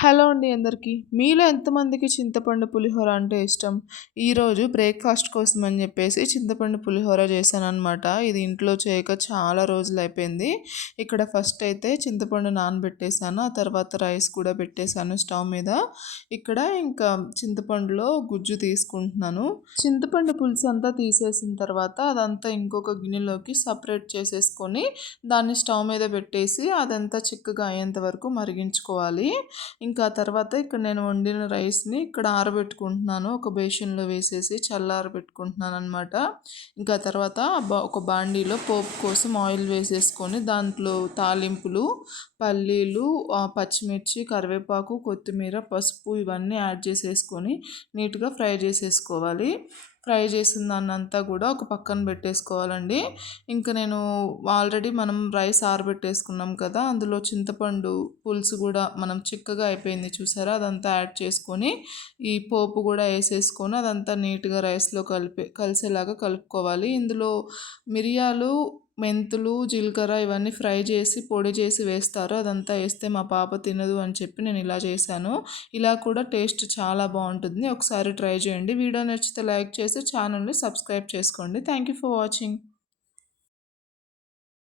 Hello అండి అందరికీ. మీలో ఎంతమందికి చింతపండు పులిహోర అంటే ఇష్టం? ఈరోజు బ్రేక్‌ఫాస్ట్ కోసం అని చెప్పేసి చింతపండు పులిహోర చేశాననమాట. ఇది ఇంట్లో చేయక చాలా రోజులైపోయింది. ఇక్కడ ఫస్ట్ అయితే చింతపండు నానబెట్టేసాను. ఆ తర్వాత రైస్ కూడా పెట్టేసాను స్టవ్ మీద. ఇక్కడ ఇంకా చింతపండులో గుజ్జు తీసుకుంటున్నాను. చింతపండు పులుసు అంతా తీసేసిన తర్వాత అదంతా ఇంకొక గిన్నెలోకి సపరేట్ చేసేసుకొని దాన్ని స్టవ్ మీద పెట్టేసి అదంతా చిక్కగా అయ్యేంత వరకు మరిగించుకోవాలి. ఇంకా తర్వాత ఇక్కడ నేను వండిన రైస్‌ని ఇక్కడ ఆరబెట్టుకుంటున్నాను. ఒక బేషన్‌లో వేసేసి చల్లారబెట్టుకుంటున్నాననమాట. ఇంకా తర్వాత ఒక బాండీలో పోపు కోసం ఆయిల్ వేసేసుకొని దాంట్లో తాలింపులు, పల్లీలు, పచ్చిమిర్చి, కరివేపాకు, కొత్తిమీర, పసుపు ఇవన్నీ యాడ్ చేసేసుకొని నీట్‌గా ఫ్రై చేసేసుకోవాలి. ఫ్రై చేసిన దాన్నంతా కూడా ఒక పక్కన పెట్టేసుకోవాలండి. ఇంకా నేను ఆల్రెడీ మనం రైస్ ఆరబెట్టేసుకున్నాం కదా, అందులో చింతపండు పులుసు కూడా మనం చిక్కగా అయిపోయింది చూసారా, అదంతా యాడ్ చేసుకొని ఈ పోపు కూడా వేసేసుకొని అదంతా నీట్గా రైస్లో కలిసేలాగా కలుపుకోవాలి. ఇందులో మిరియాలు, మెంతులు, జీలకర్ర ఇవన్నీ ఫ్రై చేసి పొడి చేసి వేస్తారు. అదంతా వేస్తే మా పాప తినదు అని చెప్పి నేను ఇలా చేశాను. ఇలా కూడా టేస్ట్ చాలా బాగుంటుంది. ఒకసారి ట్రై చేయండి. వీడియో నచ్చితే లైక్ చేసి ఛానల్ని సబ్స్క్రైబ్ చేసుకోండి. Thank you for watching.